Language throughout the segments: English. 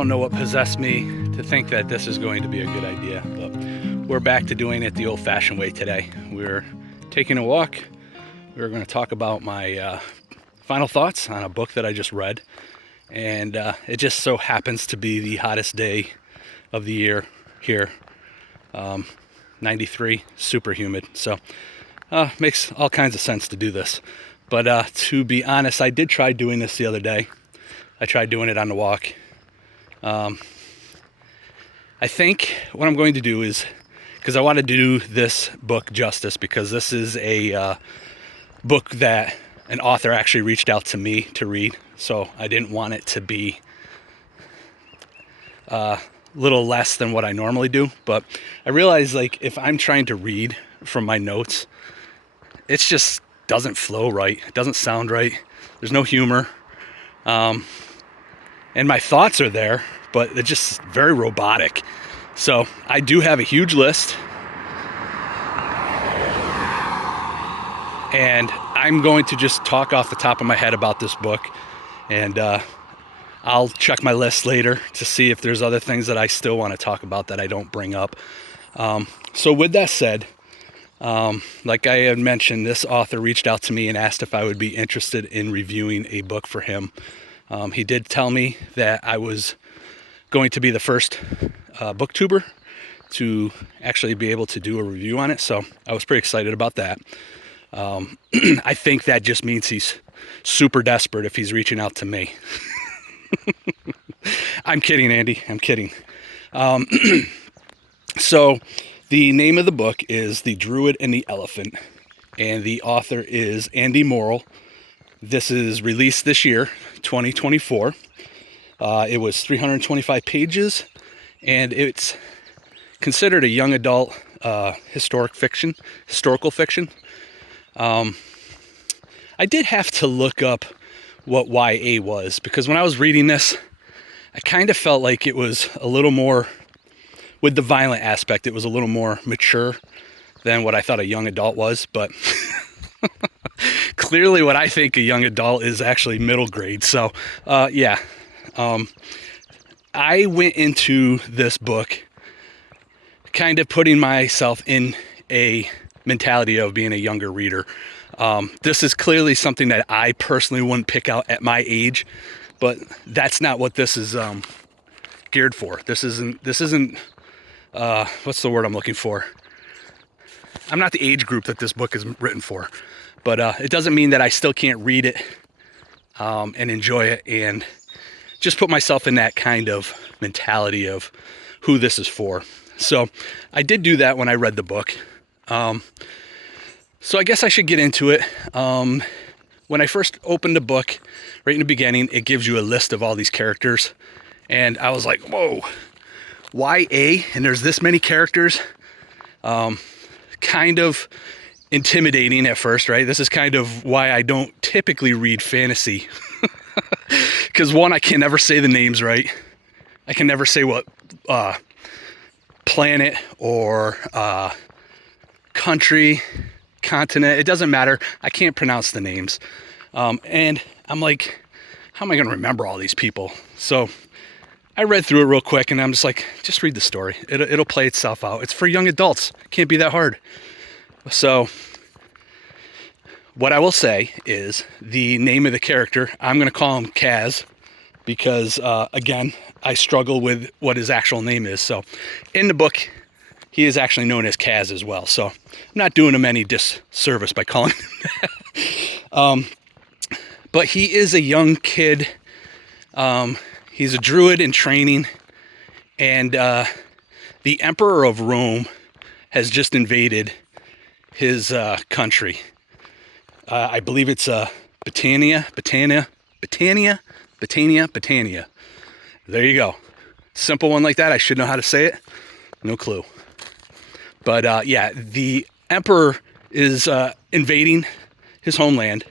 don't know what possessed me to think that this is going to be a good idea, but we're back to doing it the old-fashioned way today. We're taking a walk. We're going to talk about my final thoughts on a book that I just read, and it just so happens to be the hottest day of the year here. 93, super humid, so makes all kinds of sense to do this. But to be honest, I did try doing this the other day. I tried doing it on the walk. I think what I'm going to do is, because I want to do this book justice, because this is a book that an author actually reached out to me to read, so I didn't want it to be little less than what I normally do. But I realize, like, if I'm trying to read from my notes, it just doesn't flow right. It doesn't sound right. There's no humor. And my thoughts are there, but it's just very robotic. So I do have a huge list, and I'm going to just talk off the top of my head about this book, and I'll check my list later to see if there's other things that I still want to talk about that I don't bring up. So with that said, like I had mentioned, this author reached out to me and asked if I would be interested in reviewing a book for him. He did tell me that I was going to be the first booktuber to actually be able to do a review on it, so I was pretty excited about that. I think that just means he's super desperate if he's reaching out to me. I'm kidding, Andy. I'm kidding. So the name of the book is The Druid and the Elephant, and the author is Andy Morrall. This is released this year, 2024. It was 325 pages, and it's considered a young adult historical fiction. I did have to look up what YA was, because when I was reading this, I kind of felt like it was a little more, with the violent aspect, it was a little more mature than what I thought a young adult was, but clearly what I think a young adult is actually middle grade. So yeah, I went into this book kind of putting myself in a mentality of being a younger reader. This is clearly something that I personally wouldn't pick out at my age, but that's not what this is geared for. This isn't what's the word I'm looking for? I'm not the age group that this book is written for, but it doesn't mean that I still can't read it and enjoy it and just put myself in that kind of mentality of who this is for. So I did do that when I read the book. So I guess I should get into it. When I first opened the book, right in the beginning, it gives you a list of all these characters. And I was like, whoa, YA, and there's this many characters. Kind of intimidating at first, right? This is kind of why I don't typically read fantasy. Because one, I can never say the names right. I can never say what planet or country, continent, it doesn't matter. I can't pronounce the names. And I'm like, how am I going to remember all these people? So I read through it real quick, and I'm just like, just read the story. It'll play itself out. It's for young adults. Can't be that hard. So what I will say is the name of the character, I'm going to call him Kaz, because again, I struggle with what his actual name is. So in the book, he is actually known as Kaz as well. So I'm not doing him any disservice by calling him that. But he is a young kid. He's a druid in training, and the Emperor of Rome has just invaded his country. I believe it's Britannia. There you go. Simple one like that. I should know how to say it. No clue. But yeah, the Emperor is invading his homeland,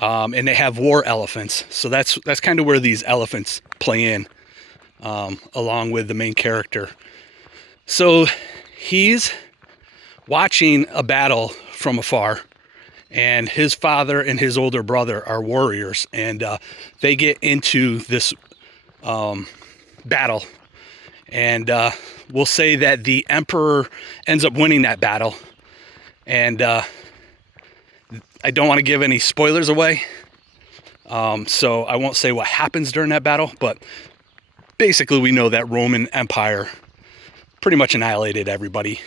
and they have war elephants. So that's kind of where these elephants play in, along with the main character. So he's watching a battle from afar, and his father and his older brother are warriors, and they get into this battle. And we'll say that the emperor ends up winning that battle. And I don't want to give any spoilers away. So I won't say what happens during that battle, but basically we know that Roman Empire pretty much annihilated everybody.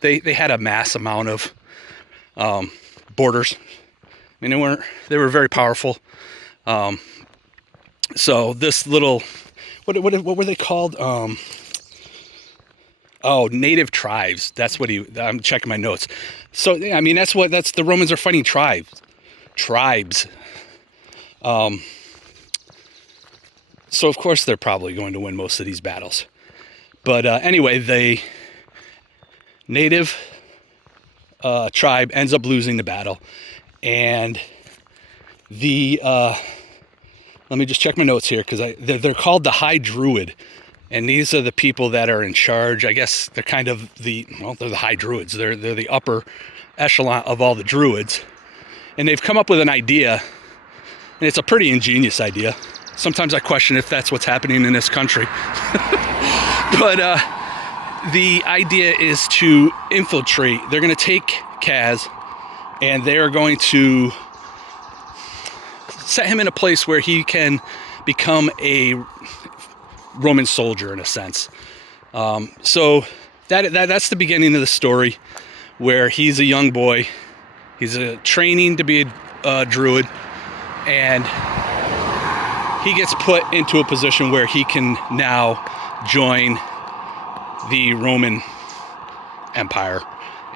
They had a mass amount of borders. I mean, they were very powerful. So this little, what were they called? Native tribes. That's what I'm checking my notes. So I mean, that's the Romans are fighting tribes. So of course they're probably going to win most of these battles. But anyway, the native tribe ends up losing the battle, and let me just check my notes here, because they're called the High Druid, and these are the people that are in charge. I guess they're kind of they're the High Druids. They're the upper echelon of all the Druids, and they've come up with an idea, and it's a pretty ingenious idea. Sometimes I question if that's what's happening in this country. But the idea is to infiltrate. They're going to take Kaz, and they are going to set him in a place where he can become a Roman soldier in a sense. So that's the beginning of the story, where he's a young boy. He's training to be a druid, and he gets put into a position where he can now join the Roman Empire.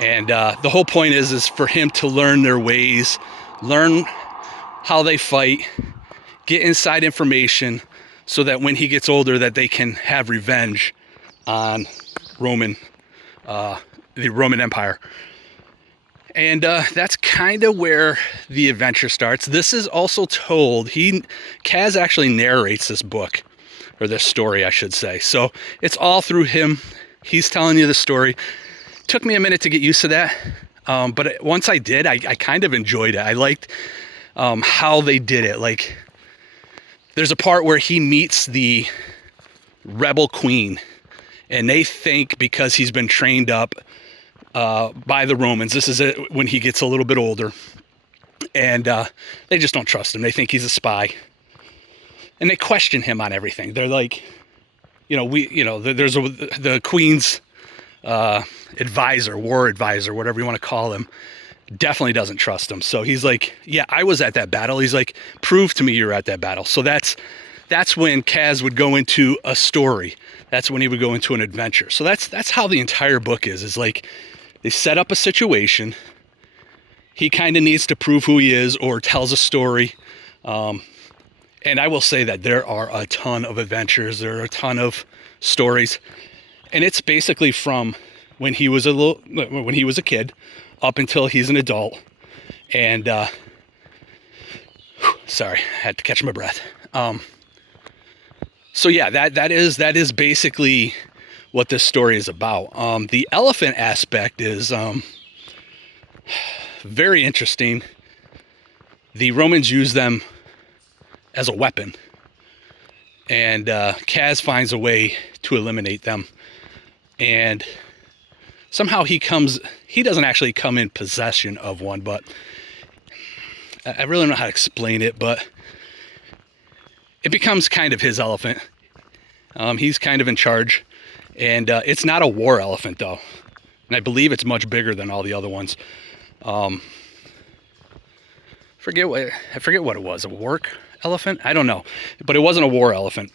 And the whole point is for him to learn their ways, learn how they fight, get inside information, so that when he gets older, that they can have revenge on the Roman Empire. And that's kind of where the adventure starts. This is also told, Kaz actually narrates this book, or this story, I should say. So it's all through him. He's telling you the story. Took me a minute to get used to that. But once I did, I kind of enjoyed it. I liked how they did it. Like, there's a part where he meets the rebel queen, and they think because he's been trained up by the Romans, this is it when he gets a little bit older, and they just don't trust him. They think he's a spy, and they question him on everything. They're like, there's the queen's advisor, war advisor, whatever you want to call him, definitely doesn't trust him. So he's like, yeah, I was at that battle. He's like, prove to me you're at that battle. So that's when Kaz would go into a story. That's when he would go into an adventure. So that's how the entire book is like, they set up a situation. He kind of needs to prove who he is, or tells a story. And I will say that there are a ton of adventures. There are a ton of stories. And it's basically from when he was a kid up until he's an adult. And sorry, I had to catch my breath. So yeah, that is basically what this story is about. The elephant aspect is very interesting. The Romans used them as a weapon, and Kaz finds a way to eliminate them. And somehow he doesn't actually come in possession of one, but I really don't know how to explain it, but it becomes kind of his elephant. He's kind of in charge, and it's not a war elephant though. And I believe it's much bigger than all the other ones. I forget what it was, a work elephant? I don't know, but it wasn't a war elephant.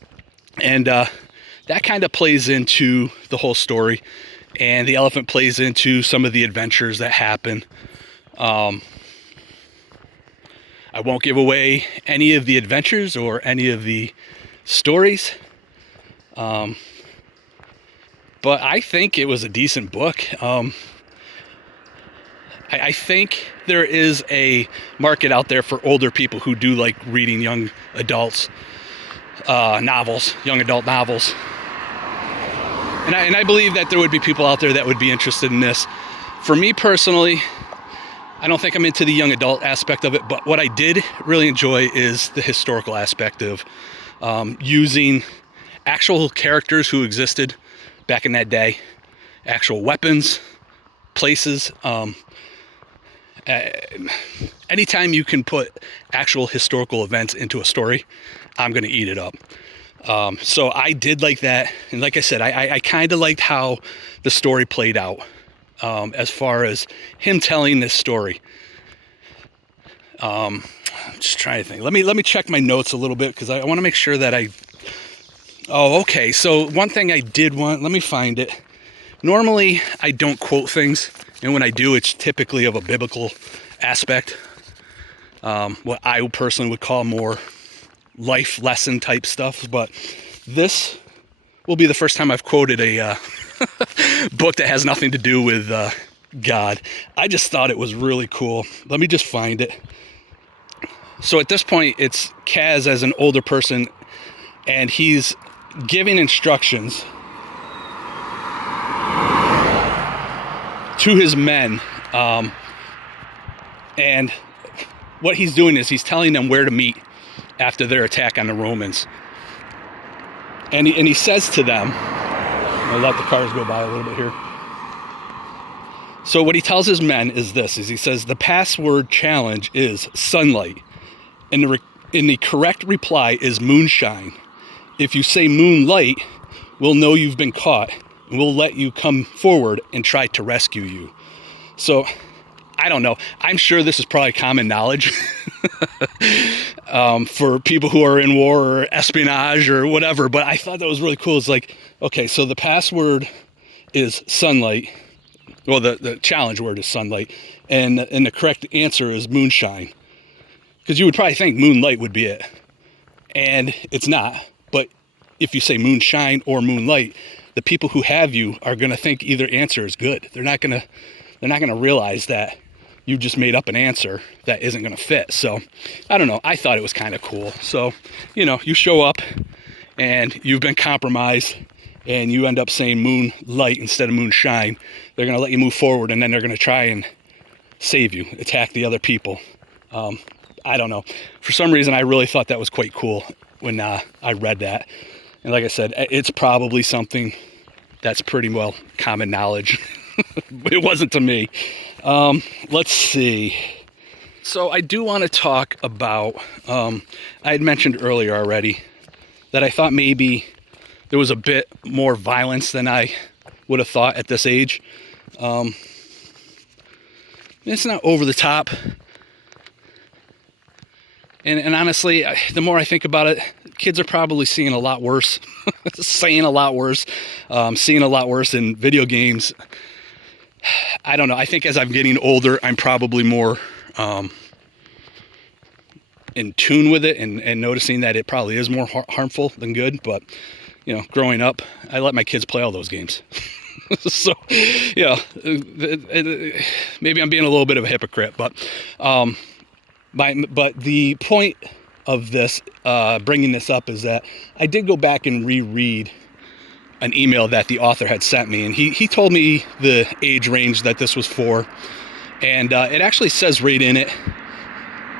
And that kind of plays into the whole story, and the elephant plays into some of the adventures that happen. I won't give away any of the adventures or any of the stories, but I think it was a decent book. I think there is a market out there for older people who do like reading young adults novels, young adult novels. And I believe that there would be people out there that would be interested in this. For me personally, I don't think I'm into the young adult aspect of it, but what I did really enjoy is the historical aspect of using actual characters who existed back in that day, actual weapons, places. Anytime you can put actual historical events into a story, I'm going to eat it up. So I did like that. And like I said, I kind of liked how the story played out, as far as him telling this story. I'm just trying to think. Let me check my notes a little bit, because I want to make sure that oh, okay. So one thing I did want, let me find it. Normally I don't quote things, and when I do, it's typically of a biblical aspect. What I personally would call more life lesson type stuff, but this will be the first time I've quoted a book that has nothing to do with God. I just thought it was really cool. Let me just find it. So at this point, it's Kaz as an older person, and he's giving instructions to his men, and what he's doing is he's telling them where to meet after their attack on the Romans. And he says to them, I'll let the cars go by a little bit here. So what he tells his men is this, is he says, the password challenge is sunlight, and the correct reply is moonshine. If you say moonlight, we'll know you've been caught, and we'll let you come forward and try to rescue you. So, I don't know. I'm sure this is probably common knowledge for people who are in war or espionage or whatever, but I thought that was really cool. It's like, okay, so the password is sunlight. Well, the challenge word is sunlight, and the correct answer is moonshine. Because you would probably think moonlight would be it, and it's not. But if you say moonshine or moonlight, the people who have you are going to think either answer is good. They're not going to realize that you just made up an answer that isn't going to fit. So I don't know. I thought it was kind of cool. So, you show up and you've been compromised and you end up saying moonlight instead of moonshine. They're going to let you move forward, and then they're going to try and save you, attack the other people. I don't know. For some reason, I really thought that was quite cool when I read that. And like I said, it's probably something that's pretty well common knowledge. It wasn't to me. Let's see. So I do want to talk about, I had mentioned earlier already that I thought maybe there was a bit more violence than I would have thought at this age. It's not over the top. And honestly, the more I think about it, kids are probably seeing a lot worse, saying a lot worse, seeing a lot worse in video games. I don't know. I think as I'm getting older, I'm probably more in tune with it and noticing that it probably is more harmful than good. But, growing up, I let my kids play all those games. So, maybe I'm being a little bit of a hypocrite, but the point of this, bringing this up, is that I did go back and reread an email that the author had sent me, and he told me the age range that this was for, and it actually says right in it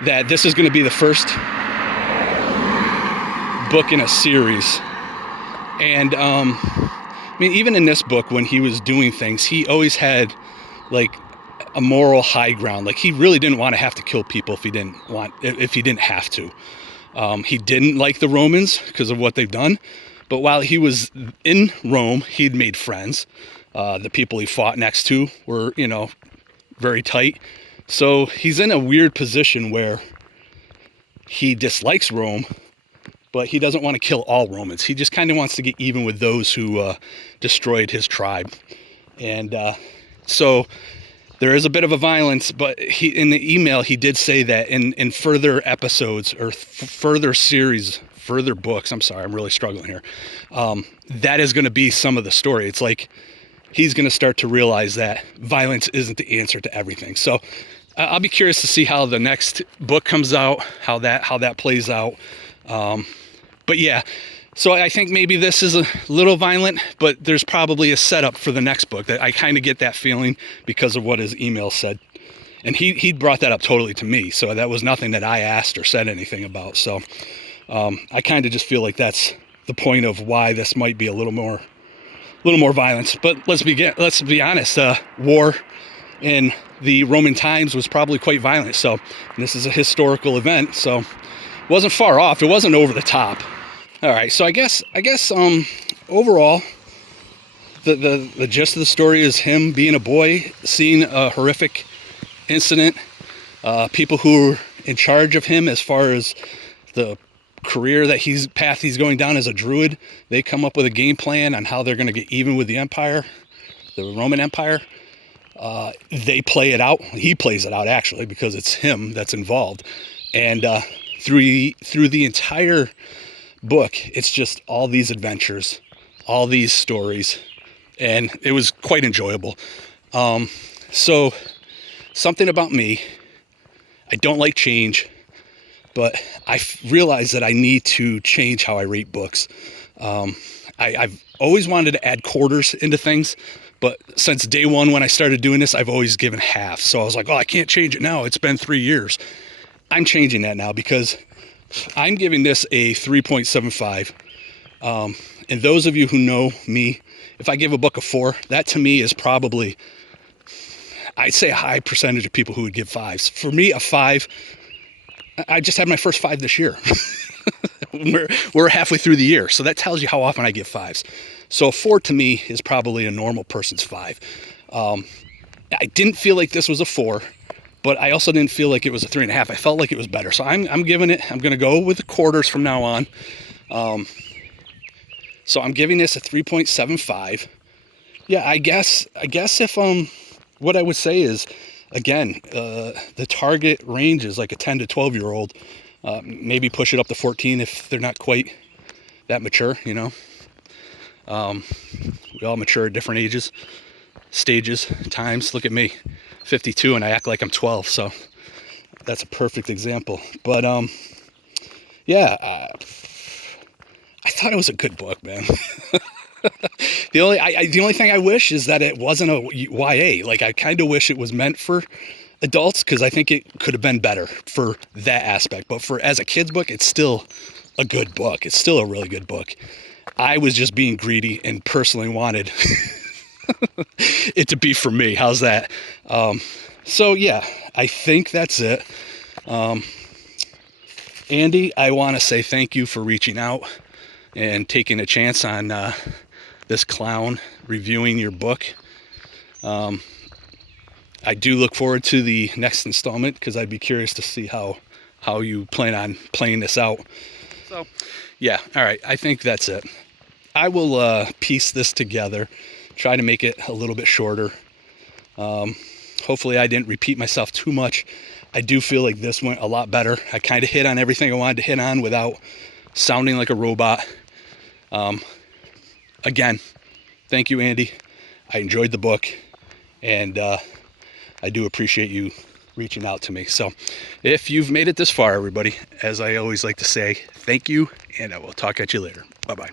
that this is going to be the first book in a series. And even in this book, when he was doing things, he always had like a moral high ground. Like, he really didn't want to have to kill people if he didn't have to. He didn't like the Romans because of what they've done. But while he was in Rome, he'd made friends. The people he fought next to were, very tight. So he's in a weird position where he dislikes Rome, but he doesn't want to kill all Romans. He just kind of wants to get even with those who destroyed his tribe. And so there is a bit of a violence, but in the email, he did say that in further episodes or further series, further books, I'm sorry, I'm really struggling here, that is going to be some of the story. It's like he's going to start to realize that violence isn't the answer to everything. So I'll be curious to see how the next book comes out, how that plays out. But yeah, so I think maybe this is a little violent, but there's probably a setup for the next book. That I kind of get that feeling because of what his email said. And he brought that up totally to me, so that was nothing that I asked or said anything about. So I kind of just feel like that's the point of why this might be a little more violence. But let's be honest. War in the Roman times was probably quite violent. So this is a historical event. So it wasn't far off. It wasn't over the top. All right. So I guess overall, the gist of the story is him being a boy, seeing a horrific incident. People who are in charge of him as far as the career path he's going down as a druid, they come up with a game plan on how they're going to get even with the Empire, the Roman Empire. They play it out. He plays it out, actually, because it's him that's involved. And through the entire book, it's just all these adventures, all these stories, and it was quite enjoyable. So something about me, I don't like change, but I realized that I need to change how I rate books. I've always wanted to add quarters into things, but since day one when I started doing this, I've always given half. So I was like, oh, I can't change it now. It's been 3 years. I'm changing that now because I'm giving this a 3.75. And those of you who know me, if I give a book a 4, that to me is probably, I'd say a high percentage of people who would give 5s. For me, a 5, I just had my first 5 this year. We're halfway through the year, so that tells you how often I give 5s. So a 4 to me is probably a normal person's 5. I didn't feel like this was a 4, but I also didn't feel like it was a 3.5. I felt like it was better, so I'm giving it. I'm going to go with the quarters from now on. So I'm giving this a 3.75. Yeah, I guess if what I would say is, again, the target range is like a 10 to 12-year-old. Maybe push it up to 14 if they're not quite that mature, you know. We all mature at different ages, stages, times. Look at me, 52, and I act like I'm 12, so that's a perfect example. But yeah, I thought it was a good book, man. The only thing I wish is that it wasn't a YA. Like, I kind of wish it was meant for adults, because I think it could have been better for that aspect. But for as a kid's book, it's still a good book. It's still a really good book. I was just being greedy and personally wanted it to be for me. How's that? So yeah, I think that's it. Andy, I want to say thank you for reaching out and taking a chance on this clown reviewing your book. I do look forward to the next installment, because I'd be curious to see how you plan on playing this out. So yeah, all right, I think that's it. I will piece this together, try to make it a little bit shorter. Hopefully I didn't repeat myself too much. I do feel like this went a lot better. I kind of hit on everything I wanted to hit on without sounding like a robot. Again, thank you, Andy. I enjoyed the book, and I do appreciate you reaching out to me. So if you've made it this far, everybody, as I always like to say, thank you, and I will talk at you later. Bye-bye.